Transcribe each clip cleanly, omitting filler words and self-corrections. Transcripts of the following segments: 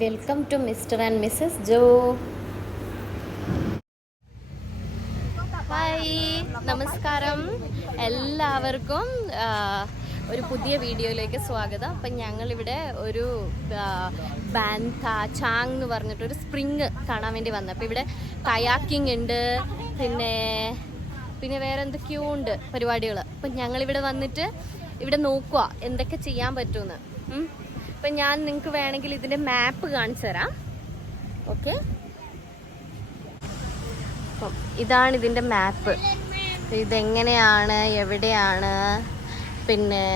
Welcome to mister and missus Jo. Hi, നമസ്കാരം എല്ലാവർക്കും. ഒരു പുതിയ വീഡിയോയിലേക്ക് സ്വാഗതം. അപ്പം ഞങ്ങളിവിടെ ഒരു ബാൻത ചാങ് എന്ന് പറഞ്ഞിട്ടൊരു സ്പ്രിങ് കാണാൻ വേണ്ടി വന്നത്. അപ്പോൾ ഇവിടെ കയാക്കിംഗ് ഉണ്ട്, പിന്നെ വേറെ എന്തൊക്കെയോ ഉണ്ട് പരിപാടികൾ. അപ്പം ഞങ്ങളിവിടെ വന്നിട്ട് ഇവിടെ നോക്കുക എന്തൊക്കെ ചെയ്യാൻ പറ്റുമെന്ന്. അപ്പം ഞാൻ നിങ്ങൾക്ക് വേണമെങ്കിൽ ഇതിൻ്റെ മാപ്പ് കാണിച്ചു തരാം. ഓക്കെ, അപ്പം ഇതാണ് ഇതിൻ്റെ മാപ്പ്. ഇതെങ്ങനെയാണ്, എവിടെയാണ്, പിന്നെ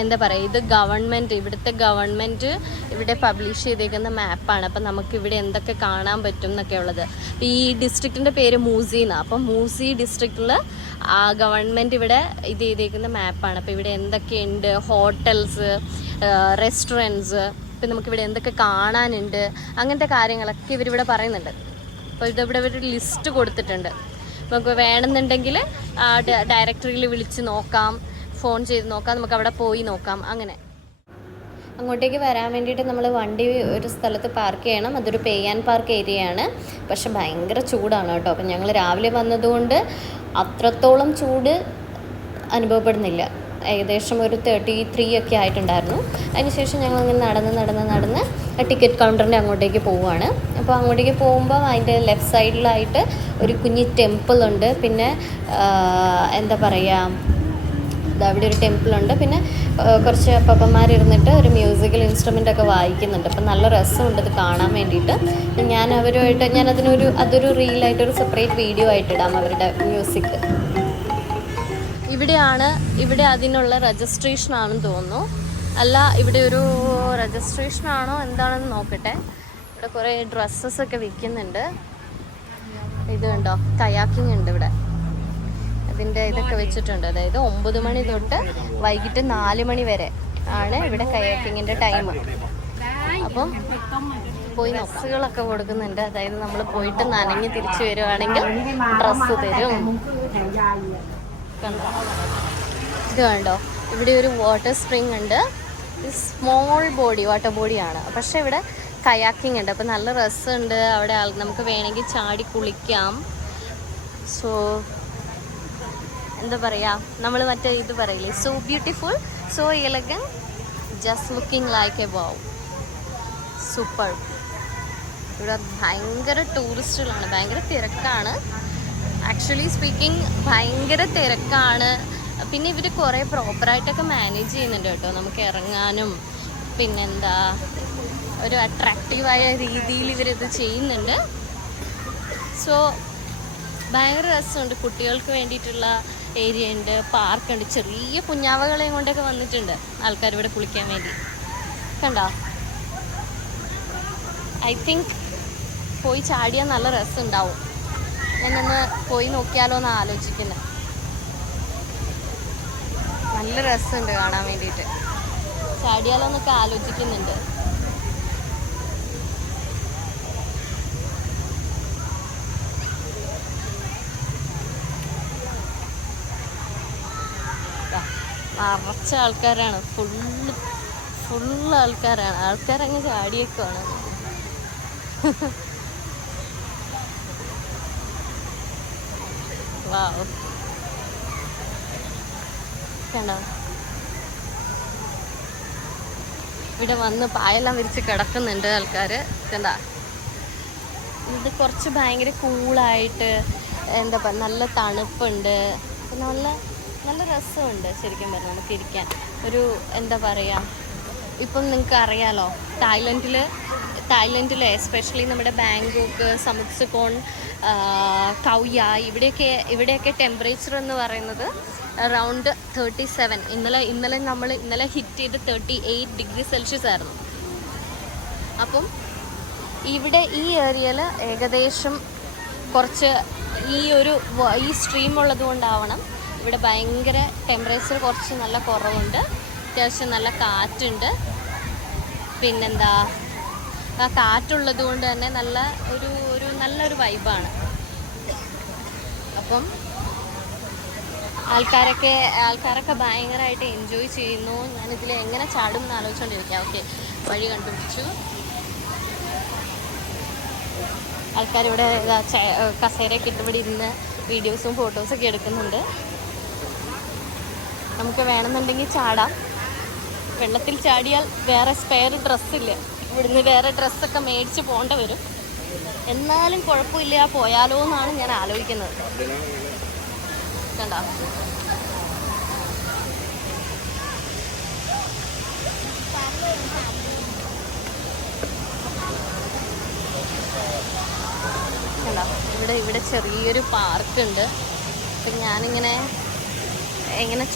എന്താ പറയുക, ഇത് ഗവൺമെൻറ്, ഇവിടുത്തെ ഗവൺമെൻറ് ഇവിടെ പബ്ലിഷ് ചെയ്തേക്കുന്ന മാപ്പാണ്. അപ്പം നമുക്കിവിടെ എന്തൊക്കെ കാണാൻ പറ്റും എന്നൊക്കെ ഉള്ളത്. ഈ ഡിസ്ട്രിക്റ്റിൻ്റെ പേര് മൂസി എന്നാണ്. അപ്പം മൂസി ഡിസ്ട്രിക്റ്റിൽ ഗവൺമെൻറ് ഇവിടെ ഇത് ചെയ്തേക്കുന്ന മാപ്പാണ്. അപ്പോൾ ഇവിടെ എന്തൊക്കെയുണ്ട്, ഹോട്ടൽസ്, റെസ്റ്റോറൻറ്റ്സ്, ഇപ്പം നമുക്കിവിടെ എന്തൊക്കെ കാണാനുണ്ട്, അങ്ങനത്തെ കാര്യങ്ങളൊക്കെ ഇവരിവിടെ പറയുന്നുണ്ട്. അപ്പോൾ ഇതിവിടെ ഒരു ലിസ്റ്റ് കൊടുത്തിട്ടുണ്ട്. നമുക്ക് വേണമെന്നുണ്ടെങ്കിൽ ഡയറക്ടറിയിൽ വിളിച്ച് നോക്കാം, ഫോൺ ചെയ്ത് നോക്കാം, നമുക്ക് അവിടെ പോയി നോക്കാം. അങ്ങനെ അങ്ങോട്ടേക്ക് വരാൻ വേണ്ടിയിട്ട് നമ്മൾ വണ്ടി ഒരു സ്ഥലത്ത് പാർക്ക് ചെയ്യണം. അതൊരു പേ ആൻഡ് പാർക്ക് ഏരിയയാണ്. പക്ഷെ ഭയങ്കര ചൂടാണ് കേട്ടോ. അപ്പം ഞങ്ങൾ രാവിലെ വന്നതുകൊണ്ട് അത്രത്തോളം ചൂട് അനുഭവപ്പെടുന്നില്ല. ഏകദേശം ഒരു 33 ഒക്കെ ആയിട്ടുണ്ടായിരുന്നു. അതിനുശേഷം ഞങ്ങൾ ഇങ്ങനെ നടന്ന് ടിക്കറ്റ് കൗണ്ടറിൻ്റെ അങ്ങോട്ടേക്ക് പോവുകയാണ്. അപ്പോൾ അങ്ങോട്ടേക്ക് പോകുമ്പോൾ അതിൻ്റെ ലെഫ്റ്റ് സൈഡിലായിട്ട് ഒരു കുഞ്ഞി ടെമ്പിൾ ഉണ്ട്. പിന്നെ എന്താ പറയുക, അവിടെ ഒരു ടെമ്പിളുണ്ട്. പിന്നെ കുറച്ച് പപ്പന്മാരിരുന്നിട്ട് ഒരു മ്യൂസിക്കൽ ഇൻസ്ട്രുമെൻ്റ് ഒക്കെ വായിക്കുന്നുണ്ട്. അപ്പം നല്ല രസമുണ്ട് ഇത് കാണാൻ വേണ്ടിയിട്ട്. അതൊരു റീലായിട്ടൊരു സെപ്പറേറ്റ് വീഡിയോ ആയിട്ടിടാം, അവരുടെ മ്യൂസിക്. ഇവിടെ അതിനുള്ള രജിസ്ട്രേഷനാണെന്ന് തോന്നുന്നു. അല്ല, ഇവിടെ ഒരു രജിസ്ട്രേഷനാണോ എന്താണെന്ന് നോക്കട്ടെ. ഇവിടെ കുറേ ഡ്രസ്സസൊക്കെ വിൽക്കുന്നുണ്ട്. ഇത് കണ്ടോ, കയാക്കിംഗ് ഉണ്ട് ഇവിടെ. ഇതിൻ്റെ ഇതൊക്കെ വെച്ചിട്ടുണ്ട്. അതായത് 9 മണി തൊട്ട് വൈകിട്ട് 4 മണി വരെ ആണ് ഇവിടെ കയാക്കിങ്ങിൻ്റെ ടൈം. അപ്പം പോയി ഡ്രസ്സുകളൊക്കെ കൊടുക്കുന്നുണ്ട്. അതായത് നമ്മൾ പോയിട്ട് നനഞ്ഞ് തിരിച്ചു വരുവാണെങ്കിൽ ഡ്രസ്സ് തരും. കണ്ടോ, ഇത് കണ്ടോ, ഇവിടെ ഒരു വാട്ടർ സ്പ്രിങ് ഉണ്ട്. സ്മോൾ വാട്ടർ ബോഡിയാണ്. പക്ഷേ ഇവിടെ കയാക്കിംഗ് ഉണ്ട്. അപ്പം നല്ല രസമുണ്ട്. അവിടെ നമുക്ക് വേണമെങ്കിൽ ചാടി കുളിക്കാം. സോ എന്താ പറയുക, നമ്മൾ മറ്റേ ഇത് പറയില്ലേ, so beautiful, so elegant, just looking like A wow, super. ഇവിടെ ഭയങ്കര ടൂറിസ്റ്റുകളാണ്, ഭയങ്കര തിരക്കാണ്. ആക്ച്വലി സ്പീക്കിംഗ് ഭയങ്കര തിരക്കാണ്. പിന്നെ ഇവർ കുറേ പ്രോപ്പറായിട്ടൊക്കെ മാനേജ് ചെയ്യുന്നുണ്ട് കേട്ടോ. നമുക്ക് ഇറങ്ങാനും പിന്നെന്താ ഒരു അട്രാക്റ്റീവായ രീതിയിൽ ഇവരിത് ചെയ്യുന്നുണ്ട്. സോ ഭയങ്കര രസമുണ്ട്. കുട്ടികൾക്ക് വേണ്ടിയിട്ടുള്ള ഏരിയ ഉണ്ട്, പാർക്കുണ്ട്. ചെറിയ കുഞ്ഞാവകളെയും കൊണ്ടൊക്കെ വന്നിട്ടുണ്ട് ആൾക്കാർ ഇവിടെ കുളിക്കാൻ വേണ്ടി. കണ്ടോ, ഐ തിങ്ക് പോയി ചാടിയാൽ നല്ല രസമുണ്ടാവും. ഞാനൊന്ന് പോയി നോക്കിയാലോ എന്ന് ആലോചിക്കുന്നത്. നല്ല രസമുണ്ട് കാണാൻ വേണ്ടിയിട്ട്. ചാടിയാലോ എന്നൊക്കെ ആലോചിക്കുന്നുണ്ട്. നിറച്ച ആൾക്കാരാണ്, ഫുള്ള് ആൾക്കാരാണ്. ആൾക്കാരങ്ങ് ചാടിയേക്കാണ്. വാവ്, കണ്ടോ, ഇവിടെ വന്ന് പായെല്ലാം വിരിച്ച് കിടക്കുന്നുണ്ട് ആൾക്കാർ. കണ്ടാ, ഇത് കുറച്ച് ഭയങ്കര കൂളായിട്ട്, എന്താ പറയുക, നല്ല തണുപ്പുണ്ട്. പിന്നെ നല്ല രസമുണ്ട് ശരിക്കും പറഞ്ഞാൽ നമുക്ക് ഇരിക്കാൻ. ഒരു എന്താ പറയുക, ഇപ്പം നിങ്ങൾക്ക് അറിയാലോ, തായ്ലൻഡിൽ എസ്പെഷ്യലി നമ്മുടെ ബാങ്കോക്ക്, സമുദ്സകോൺ, കൗയ, ഇവിടെയൊക്കെ ടെമ്പറേച്ചർ എന്ന് പറയുന്നത് അറൗണ്ട് 37. ഇന്നലെ ഹിറ്റ് ചെയ്ത് 38 ഡിഗ്രി സെൽഷ്യസ് ആയിരുന്നു. അപ്പം ഇവിടെ ഈ ഏരിയയിൽ ഏകദേശം കുറച്ച് ഈ സ്ട്രീം ഉള്ളത് കൊണ്ടാവണം ഇവിടെ ഭയങ്കര ടെമ്പറേച്ചർ കുറച്ച് നല്ല കുറവുണ്ട്. അത്യാവശ്യം നല്ല കാറ്റുണ്ട്. പിന്നെന്താ, ആ കാറ്റുള്ളത് കൊണ്ട് തന്നെ നല്ലൊരു വൈബാണ്. അപ്പം ആൾക്കാരൊക്കെ ഭയങ്കരമായിട്ട് എൻജോയ് ചെയ്യുന്നു. ഞാനിതിൽ എങ്ങനെ ചാടും എന്ന് ആലോചിച്ചുകൊണ്ടിരിക്കാം. ഓക്കെ, വഴി കണ്ടുപിടിച്ചു. ആൾക്കാരിവിടെ കസേരയൊക്കെ ഇട്ട് ഇവിടെ ഇരുന്ന് വീഡിയോസും ഫോട്ടോസൊക്കെ എടുക്കുന്നുണ്ട്. നമുക്ക് വേണമെന്നുണ്ടെങ്കിൽ ചാടാം. വെള്ളത്തിൽ ചാടിയാൽ വേറെ സ്പെയർ ഡ്രസ്സില്ല, ഇവിടുന്ന് വേറെ ഡ്രസ്സൊക്കെ മേടിച്ച് പോകേണ്ട വരും. എന്നാലും കുഴപ്പമില്ല, പോയാലോ എന്നാണ് ഞാൻ ആലോചിക്കുന്നത്. കണ്ടോ, കണ്ടോ, ഇവിടെ ചെറിയൊരു പാർക്കുണ്ട്. അപ്പം ഞാനിങ്ങനെ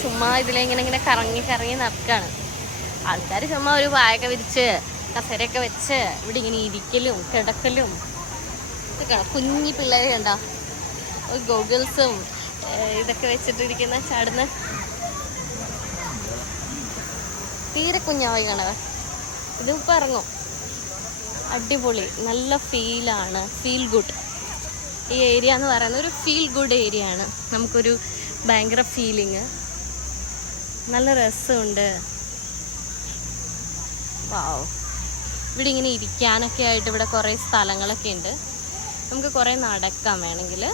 ചുമ്മാ ഇതിലിങ്ങനെ കറങ്ങി നടക്കുകയാണ്. ആൾക്കാർ ചുമ്മാ ഒരു വായൊക്കെ വിരിച്ച് കസേരയൊക്കെ വെച്ച് ഇവിടെ ഇങ്ങനെ ഇരിക്കലും കിടക്കലും. കുഞ്ഞി പിള്ളേരെ കണ്ടോ, ഗോഗിൾസും ഇതൊക്കെ വെച്ചിട്ടിരിക്കുന്ന ചാടുന്ന തീരെ കുഞ്ഞാവായി കാണാ. ഇതിപ്പോൾ ഇറങ്ങും. അടിപൊളി, നല്ല ഫീലാണ്, ഫീൽ ഗുഡ്. ഈ ഏരിയ എന്ന് പറയുന്നത് ഒരു ഫീൽ ഗുഡ് ഏരിയ ആണ്. നമുക്കൊരു ഭയങ്കര ഫീലിങ്, നല്ല രസമുണ്ട്. വാവ്, ഇവിടെ ഇങ്ങനെ ഇരിക്കാനൊക്കെ ആയിട്ട് ഇവിടെ കുറേ സ്ഥലങ്ങളൊക്കെ ഉണ്ട്. നമുക്ക് കുറേ നടക്കാം വേണമെങ്കിൽ.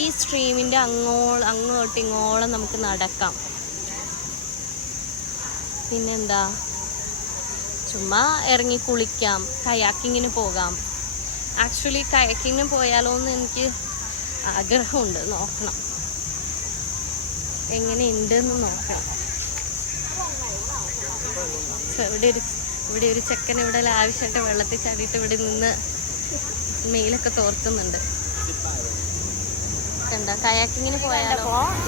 ഈ സ്ട്രീമിൻ്റെ അങ്ങോട്ട് ഇങ്ങോളം നമുക്ക് നടക്കാം. പിന്നെന്താ, ചുമ്മാ ഇറങ്ങി കുളിക്കാം, കയാക്കിങ്ങിന് പോകാം. ആക്ച്വലി കയാക്കിങ്ങിന് പോയാലോ എന്ന് എനിക്ക് ആഗ്രഹമുണ്ട്, നോക്കണം എങ്ങനെയുണ്ട് എന്ന് നോക്കണം. ഇവിടെ ഒരു ചെക്കൻ ഇവിടെ ലാവിഷായിട്ട് വെള്ളത്തിൽ ചാടിയിട്ട് ഇവിടെ നിന്ന് മെയിലൊക്കെ തോർത്തുന്നുണ്ട്. കണ്ട, കയാക്കിങ്ങിന് പോയാലോ.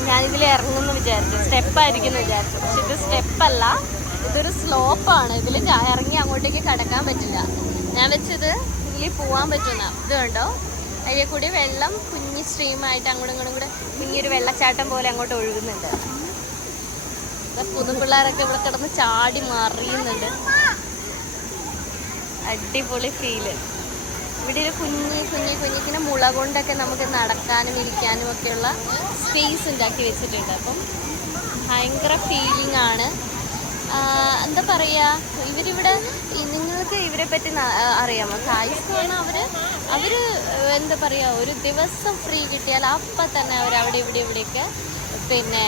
ഞാനിതിൽ ഇറങ്ങുമെന്ന് വിചാരിച്ചു, സ്റ്റെപ്പായിരിക്കും എന്ന് വിചാരിച്ചു. പക്ഷെ ഇത് സ്റ്റെപ്പല്ല, ഇതൊരു സ്ലോപ്പാണ്. ഇതിൽ ഇറങ്ങി അങ്ങോട്ടേക്ക് കടക്കാൻ പറ്റില്ല. ഞാൻ വെച്ചത് ഇതിൽ പോവാൻ പറ്റുന്ന. ഇത് കണ്ടോ, അതിൽ കൂടി വെള്ളം കുഞ്ഞി സ്ട്രീമായിട്ട് അങ്ങോട്ടും ഇങ്ങോട്ടും കൂടെ കുഞ്ഞൊരു വെള്ളച്ചാട്ടം പോലെ അങ്ങോട്ട് ഒഴുകുന്നുണ്ട്. പുതുപിള്ളേരൊക്കെ ഇവിടെ കിടന്ന് ചാടി മറിയുന്നുണ്ട്. അടിപൊളി ഫീല്. ഇവിടെ ഒരു കുഞ്ഞിങ്ങനെ മുള കൊണ്ടൊക്കെ നമുക്ക് നടക്കാനും ഇരിക്കാനും ഒക്കെയുള്ള സ്പേസ് ഉണ്ടാക്കി വെച്ചിട്ടുണ്ട്. അപ്പം ഭയങ്കര ഫീലിംഗ് ആണ്. എന്താ പറയുക, ഇവരിവിടെ നിങ്ങൾക്ക് ഇവരെ പറ്റി അറിയാമോ? തായ്സ് പറഞ്ഞാൽ അവർ എന്താ പറയുക, ഒരു ദിവസം ഫ്രീ കിട്ടിയാൽ അപ്പം തന്നെ അവിടെ ഇവിടെയൊക്കെ പിന്നെ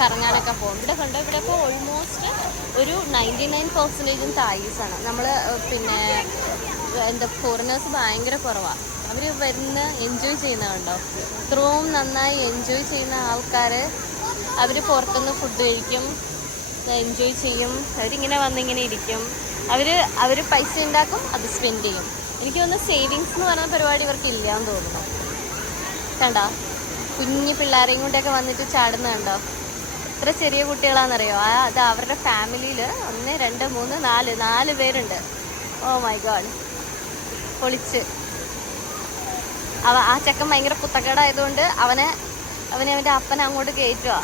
കറങ്ങാനൊക്കെ പോകും. ഇവിടെ കണ്ടോ, ഇവിടെ ഇപ്പോൾ ഓൾമോസ്റ്റ് ഒരു 99% തായ്സാണ്. നമ്മൾ പിന്നെ എന്താ ഫോറിനേഴ്സ് ഭയങ്കര കുറവാണ്. അവർ വരുന്ന എൻജോയ് ചെയ്യുന്ന കണ്ടോ, ഇത്രയും നന്നായി എൻജോയ് ചെയ്യുന്ന ആൾക്കാർ. അവർ പുറത്തുനിന്ന് ഫുഡ് കഴിക്കും, എൻജോയ് ചെയ്യും. അവരിങ്ങനെ വന്നിങ്ങനെ ഇരിക്കും. അവർ പൈസ ഉണ്ടാക്കും, അത് സ്പെൻഡ് ചെയ്യും. എനിക്ക് തോന്നുന്നു സേവിങ്സ് എന്ന് പറയുന്ന പരിപാടി ഇവർക്ക് ഇല്ലയെന്ന് തോന്നുന്നു. കണ്ടോ, കുഞ്ഞു പിള്ളേരെയും കൊണ്ടൊക്കെ വന്നിട്ട് ചാടുന്ന കണ്ടോ. എത്ര ചെറിയ കുട്ടികളാണെന്നറിയോ? അത് അവരുടെ ഫാമിലിയിൽ 1 2 3 4 പേരുണ്ട്. ഓ മൈ ഗോഡ്, പൊളിച്ച്. ആ ചെക്കൻ ഭയങ്കര കുത്തക്കേടായതുകൊണ്ട് അവനെ അവൻ്റെ അപ്പനെ അങ്ങോട്ട് കയറ്റുക.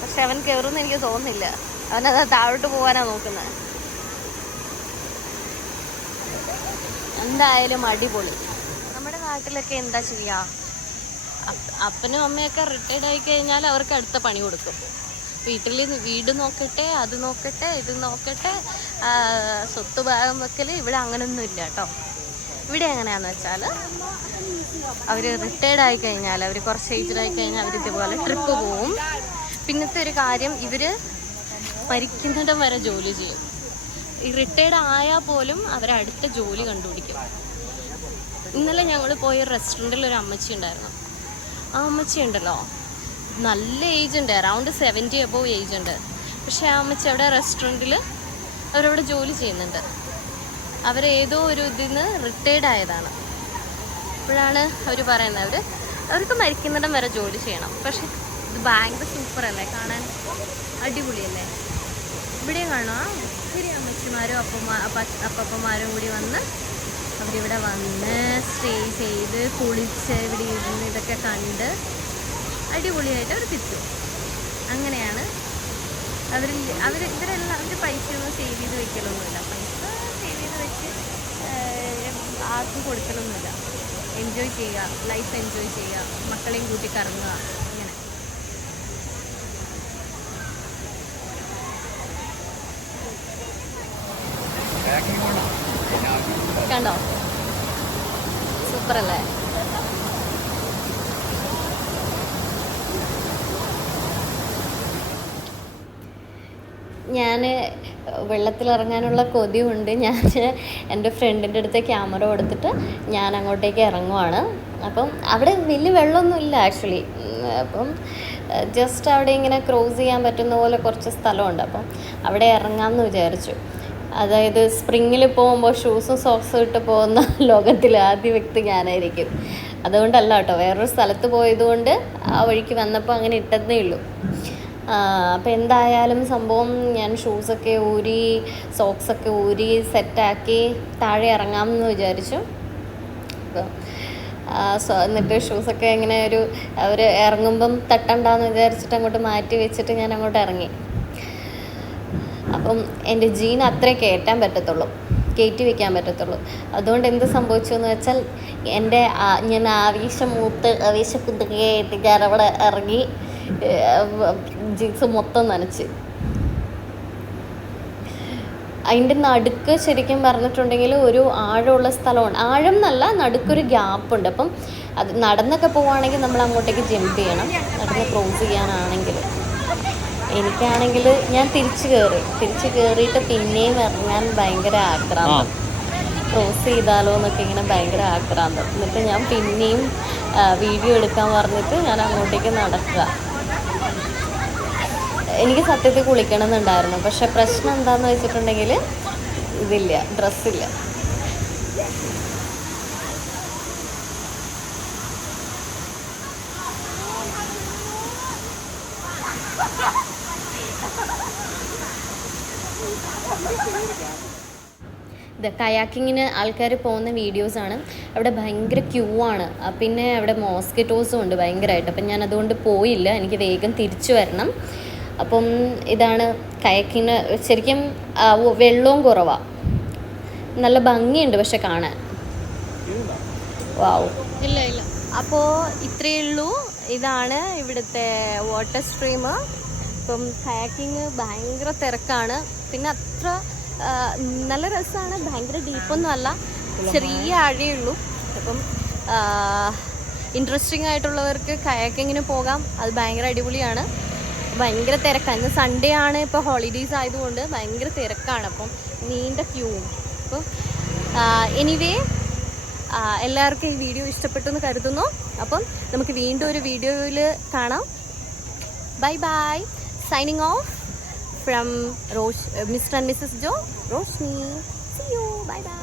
പക്ഷെ അവൻ കയറുമെന്ന് എനിക്ക് തോന്നുന്നില്ല. അവനത് താഴോട്ട് പോകാനാണ് നോക്കുന്നത്. എന്തായാലും അടിപൊളി. നമ്മുടെ നാട്ടിലൊക്കെ എന്താ ചെയ്യുക, അപ്പനും അമ്മയൊക്കെ റിട്ടയർഡ് ആയി കഴിഞ്ഞാൽ അവർക്ക് അടുത്ത പണി കൊടുക്കും. വീട്ടിൽ വീട് നോക്കട്ടെ, അത് നോക്കട്ടെ, ഇത് നോക്കട്ടെ, സ്വത്ത് ഭാഗം വെക്കൽ. ഇവിടെ അങ്ങനെയൊന്നും ഇല്ല കേട്ടോ. ഇവിടെ എങ്ങനെയാണെന്ന് വെച്ചാൽ അവർ റിട്ടയർഡ് ആയി കഴിഞ്ഞാൽ, അവർ കുറച്ച് ഏജ്ഡ് ആയി കഴിഞ്ഞാൽ അവർ ഇതുപോലെ ട്രിപ്പ് പോവും. പിന്നത്തെ ഒരു കാര്യം, ഇവർ മരിക്കുന്നിടം വരെ ജോലി ചെയ്യും. ഈ റിട്ടയർഡ് ആയാൽ പോലും അവരടുത്ത ജോലി കണ്ടുപിടിക്കും. ഇന്നലെ ഞങ്ങൾ പോയ റെസ്റ്റോറൻറ്റിൽ ഒരു അമ്മച്ചി ഉണ്ടായിരുന്നു. ആ അമ്മച്ചി ഉണ്ടല്ലോ, നല്ല ഏജ് ഉണ്ട്, അറൗണ്ട് 70 above ഏജ് ഉണ്ട്. പക്ഷേ ആ അമ്മച്ചി അവിടെ റെസ്റ്റോറൻറ്റിൽ അവരവിടെ ജോലി ചെയ്യുന്നുണ്ട്. അവരേതോ ഒരു ഇതിൽ നിന്ന് റിട്ടയർഡ് ആയതാണ്. അപ്പോഴാണ് അവർ പറയുന്നത് അവർക്ക് മരിക്കുന്നിടം വരെ ജോലി ചെയ്യണം. പക്ഷെ ഇത് ഭയങ്കര സൂപ്പറല്ലേ, കാണാൻ അടിപൊളിയല്ലേ. ഇവിടെയും കാണാം ഒത്തിരി അമ്മച്ചിമാരും അപ്പപ്പന്മാരും കൂടി വന്ന് അവരിവിടെ വന്ന് സ്റ്റേ ചെയ്ത് കുളിച്ച് ഇവിടെ ഇരുന്ന് ഇതൊക്കെ കണ്ട് അടിപൊളിയായിട്ട് അവർ തിരിച്ചു. അങ്ങനെയാണ് ഇവരെല്ലാം. അവരുടെ പൈസയൊന്നും സേവ് ചെയ്ത് വെക്കലൊന്നുമില്ല. പൈസ സേവ് ചെയ്ത് വെച്ച് ആർക്കും കൊടുക്കലൊന്നുമില്ല. എൻജോയ് ചെയ്യുക, ലൈഫ് എൻജോയ് ചെയ്യുക, മക്കളെയും കൂട്ടി കറങ്ങുക. കണ്ടോ, സൂപ്പർ അല്ലേ? ഞാൻ വെള്ളത്തിലിറങ്ങാനുള്ള കൊതിയുണ്ട്. ഞാൻ എൻ്റെ ഫ്രണ്ടിൻ്റെ അടുത്ത് ക്യാമറ കൊടുത്തിട്ട് ഞാൻ അങ്ങോട്ടേക്ക് ഇറങ്ങുവാണ്. അപ്പം അവിടെ വലിയ വെള്ളമൊന്നുമില്ല ആക്ച്വലി. അപ്പം ജസ്റ്റ് അവിടെ ഇങ്ങനെ ക്രോസ് ചെയ്യാൻ പറ്റുന്ന പോലെ കുറച്ച് സ്ഥലമുണ്ട്. അപ്പം അവിടെ ഇറങ്ങാമെന്ന് വിചാരിച്ചു. അതായത് സ്പ്രിങ്ങിൽ പോകുമ്പോൾ ഷൂസും സോക്സും ഇട്ട് പോകുന്ന ലോകത്തിലെ ആദ്യ വ്യക്തി ഞാനായിരിക്കും. അതുകൊണ്ടല്ല കേട്ടോ, വേറൊരു സ്ഥലത്ത് പോയതുകൊണ്ട് ആ വഴിക്ക് വന്നപ്പോൾ അങ്ങനെ ഇട്ടതേ ഉള്ളൂ. അപ്പോൾ എന്തായാലും സംഭവം ഞാൻ ഷൂസൊക്കെ ഊരി സോക്സൊക്കെ ഊരി സെറ്റാക്കി താഴെ ഇറങ്ങാമെന്ന് വിചാരിച്ചു. അപ്പം എന്നിട്ട് ഷൂസൊക്കെ ഇങ്ങനെ അവർ ഇറങ്ങുമ്പം തട്ടണ്ടെന്ന് വിചാരിച്ചിട്ട് അങ്ങോട്ട് മാറ്റി വെച്ചിട്ട് ഞാൻ അങ്ങോട്ട് ഇറങ്ങി. അപ്പം എൻ്റെ ജീൻ അത്രേ കയറ്റി വയ്ക്കാൻ പറ്റത്തുള്ളൂ. അതുകൊണ്ട് എന്ത് സംഭവിച്ചു എന്ന് വെച്ചാൽ ഞാൻ ആവേശക്കുട്ടിയായിട്ട് ഞാൻ അവിടെ ഇറങ്ങി ജീൻസ് മൊത്തം നനച്ച്. അതിൻ്റെ നടുക്ക് ശരിക്കും പറഞ്ഞിട്ടുണ്ടെങ്കിൽ ഒരു ആഴമുള്ള സ്ഥലമാണ്. ആഴം എന്നല്ല, നടുക്കൊരു ഗ്യാപ്പുണ്ട്. അപ്പം അത് നടന്നൊക്കെ പോവുകയാണെങ്കിൽ നമ്മൾ അങ്ങോട്ടേക്ക് ജമ്പ് ചെയ്യണം, നടന്ന് ക്രോസ് ചെയ്യാനാണെങ്കിൽ. എനിക്കാണെങ്കിൽ ഞാൻ തിരിച്ച് കയറിയിട്ട് പിന്നെയും ഇറങ്ങാൻ ഭയങ്കര ആക്രാന്തം. ക്രോസ് ചെയ്താലോ എന്നൊക്കെ ഇങ്ങനെ ഭയങ്കര ആക്രാന്തം. എന്നിട്ട് ഞാൻ പിന്നെയും വീഡിയോ എടുക്കാൻ പറഞ്ഞിട്ട് ഞാൻ അങ്ങോട്ടേക്ക് നടക്കുക. എനിക്ക് സത്യത്തിൽ കുളിക്കണമെന്നുണ്ടായിരുന്നു. പക്ഷെ പ്രശ്നം എന്താണെന്ന് വെച്ചിട്ടുണ്ടെങ്കിൽ ഇതില്ല, ഡ്രസ്സില്ല. ഇത് കയാക്കിങ്ങിന് ആൾക്കാർ പോകുന്ന വീഡിയോസാണ്. അവിടെ ഭയങ്കര ക്യൂ ആണ്. പിന്നെ അവിടെ മോസ്കിറ്റോസും ഉണ്ട് ഭയങ്കരമായിട്ട്. അപ്പം ഞാൻ അതുകൊണ്ട് പോയില്ല, എനിക്ക് വേഗം തിരിച്ചു വരണം. അപ്പം ഇതാണ് കയാക്കിങ്. ശരിക്കും വെള്ളവും കുറവാണ്, നല്ല ഭംഗിയുണ്ട് പക്ഷെ കാണാൻ. വാവ്. ഇല്ല അപ്പോൾ ഇത്രയേ ഉള്ളൂ. ഇതാണ് ഇവിടുത്തെ വാട്ടർ സ്ട്രീം. ഇപ്പം കയാക്കിങ് ഭയങ്കര തിരക്കാണ്. പിന്നെ അത്ര നല്ല രസമാണ്. ഭയങ്കര ഡീപ്പൊന്നും അല്ല, ചെറിയ ആഴയുള്ളൂ. അപ്പം ഇൻട്രസ്റ്റിംഗ് ആയിട്ടുള്ളവർക്ക് കയാക്കിങ്ങിന് പോകാം. അത് ഭയങ്കര അടിപൊളിയാണ്. ഭയങ്കര തിരക്കാണ്. ഇന്ന് സൺഡേ ആണ്, ഇപ്പോൾ ഹോളിഡേയ്സ് ആയതുകൊണ്ട് ഭയങ്കര തിരക്കാണ്. അപ്പം നീണ്ട ക്യൂവും. അപ്പം എനിവേ എല്ലാവർക്കും ഈ വീഡിയോ ഇഷ്ടപ്പെട്ടു എന്ന് കരുതുന്നു. അപ്പം നമുക്ക് വീണ്ടും ഒരു വീഡിയോയിൽ കാണാം. Bye bye. Signing off from mister and missus Jo, Roshni. See you. Bye bye.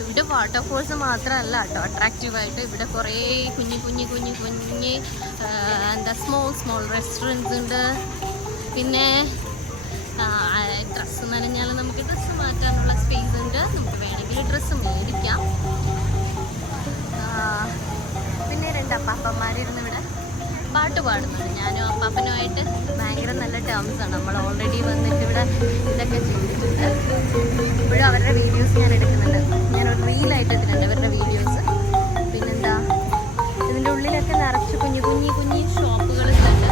ഇവിടെ വാട്ടർഫോൾസ് മാത്രമല്ല കേട്ടോ അട്രാക്റ്റീവായിട്ട്. ഇവിടെ കുറേ കുഞ്ഞ് എന്താ സ്മോൾ റെസ്റ്റോറൻറ്റ്സ് ഉണ്ട്. പിന്നെ ഡ്രസ്സ് നനഞ്ഞാൽ നമുക്ക് ഡ്രസ്സ് മാറ്റാനുള്ള സ്പേസ് ഉണ്ട്. നമുക്ക് വേണമെങ്കിൽ ഡ്രസ്സ് മേടിക്കാം. പിന്നെ 2 അപ്പാപ്പന്മാരിരുന്ന് ഇവിടെ പാട്ട് പാടുന്നുണ്ട്. ഞാനും അപ്പാപ്പനുമായിട്ട് ഭയങ്കര നല്ല ടേംസാണ്. നമ്മൾ ഓൾറെഡി വന്നിട്ട് ഇവിടെ ഇതൊക്കെ ചെയ്തിട്ടുണ്ട്. ഇപ്പോഴും അവരുടെ വീഡിയോസ് ഞാൻ എടുക്കുന്നുണ്ട്. ഞാനൊരു റീലായിട്ട് എടുക്കുന്നുണ്ട് അവരുടെ വീഡിയോസ്. പിന്നെന്താ, ഇതിൻ്റെ ഉള്ളിലൊക്കെ നിറച്ച് കുഞ്ഞു ഷോപ്പുകളൊക്കെ ഉണ്ട്.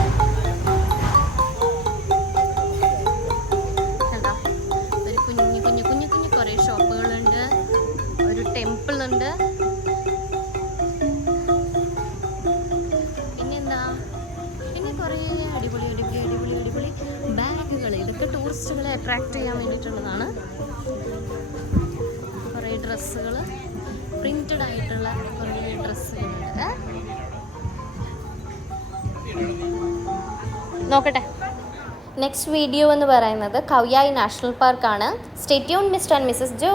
കണ്ടോ, ഒരു കുഞ്ഞു കുറേ ഷോപ്പുകളുണ്ട്. ഒരു ടെമ്പിൾ ഉണ്ട്. പിന്നെ കുറേ അടിപൊളി ബാഗുകൾ. ഇതൊക്കെ ടൂറിസ്റ്റുകളെ അട്രാക്റ്റ് ചെയ്യാൻ വേണ്ടിയിട്ടുള്ളതാണ്. കുറേ ഡ്രസ്സുകൾ, പ്രിന്റഡ് ആയിട്ടുള്ള കുറേ ഡ്രസ്സുകളുണ്ട്. നോക്കട്ടെ. നെക്സ്റ്റ് വീഡിയോ എന്ന് പറയുന്നത് കൗയായി നാഷണൽ പാർക്കാണ്. Stay tuned mister and missus Joe.